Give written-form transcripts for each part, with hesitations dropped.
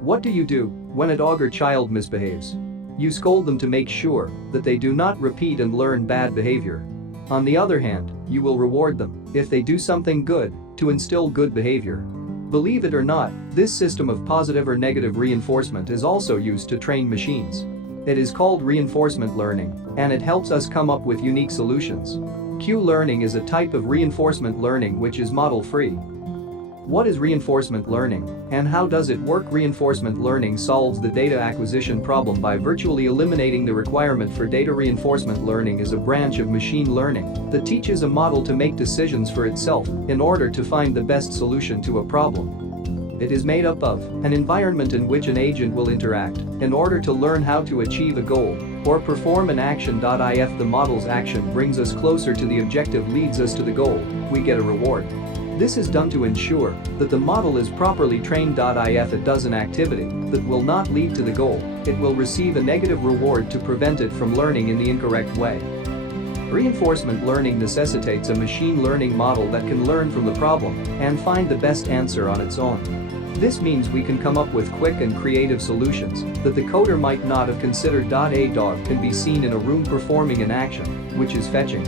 What do you do when a dog or child misbehaves? You scold them to make sure that they do not repeat and learn bad behavior. On the other hand, you will reward them if they do something good to instill good behavior. Believe it or not, this system of positive or negative reinforcement is also used to train machines. It is called reinforcement learning, and it helps us come up with unique solutions. Cue learning is a type of reinforcement learning which is model-free. What is reinforcement learning, and how does it work? Reinforcement learning solves the data acquisition problem by virtually eliminating the requirement for data. Reinforcement learning is a branch of machine learning that teaches a model to make decisions for itself in order to find the best solution to a problem. It is made up of an environment in which an agent will interact in order to learn how to achieve a goal or perform an action. If the model's action brings us closer to the objective, leads us to the goal, we get a reward. This is done to ensure that the model is properly trained. If it does an activity that will not lead to the goal, it will receive a negative reward to prevent it from learning in the incorrect way. Reinforcement learning necessitates a machine learning model that can learn from the problem and find the best answer on its own. This means we can come up with quick and creative solutions that the coder might not have considered. A dog can be seen in a room performing an action, which is fetching.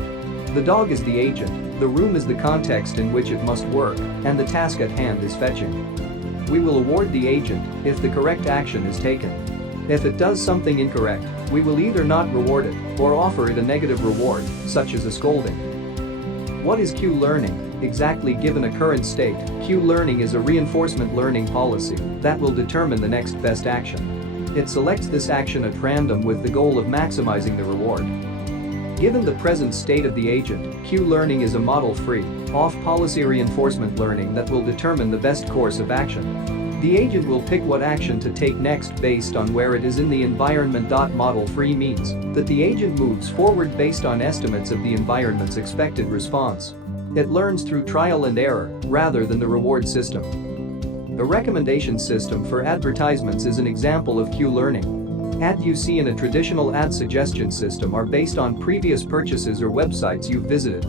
The dog is the agent, the room is the context in which it must work, and the task at hand is fetching. We will award the agent if the correct action is taken. If it does something incorrect, we will either not reward it or offer it a negative reward, such as a scolding. What is cue learning? Exactly. Given a current state, cue learning is a reinforcement learning policy that will determine the next best action. It selects this action at random with the goal of maximizing the reward. Given the present state of the agent, cue learning is a model-free, off-policy reinforcement learning that will determine the best course of action. The agent will pick what action to take next based on where it is in the environment. Model-free means that the agent moves forward based on estimates of the environment's expected response. It learns through trial and error rather than the reward system. A recommendation system for advertisements is an example of cue learning. Ads you see in a traditional ad suggestion system are based on previous purchases or websites you've visited.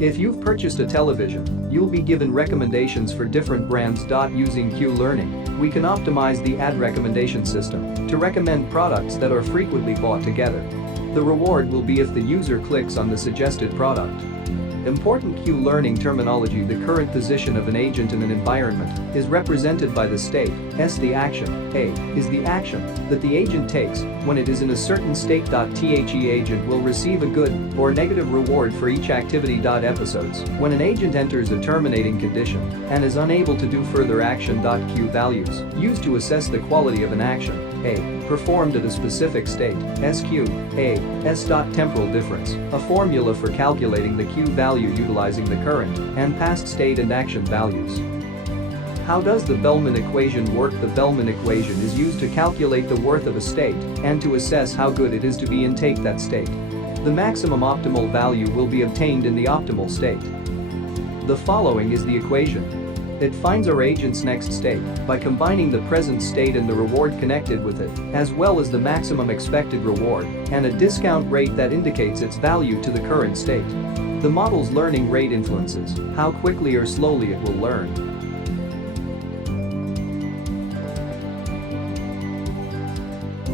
If you've purchased a television, you'll be given recommendations for different brands. Using cue learning, we can optimize the ad recommendation system to recommend products that are frequently bought together. The reward will be if the user clicks on the suggested product. Important cue learning terminology. The current position of an agent in an environment is represented by the state, S. The action, A, is the action that the agent takes when it is in a certain state. The agent will receive a good or negative reward for each activity. Episodes, when an agent enters a terminating condition and is unable to do further action. Cue values, used to assess the quality of an action, A, performed at a specific state, SQ, A, S. Temporal difference, a formula for calculating the cue value utilizing the current and past state and action values. How does the Bellman equation work? The Bellman equation is used to calculate the worth of a state and to assess how good it is to be in that state. The maximum optimal value will be obtained in the optimal state. The following is the equation. It finds our agent's next state by combining the present state and the reward connected with it, as well as the maximum expected reward and a discount rate that indicates its value to the current state. The model's learning rate influences how quickly or slowly it will learn.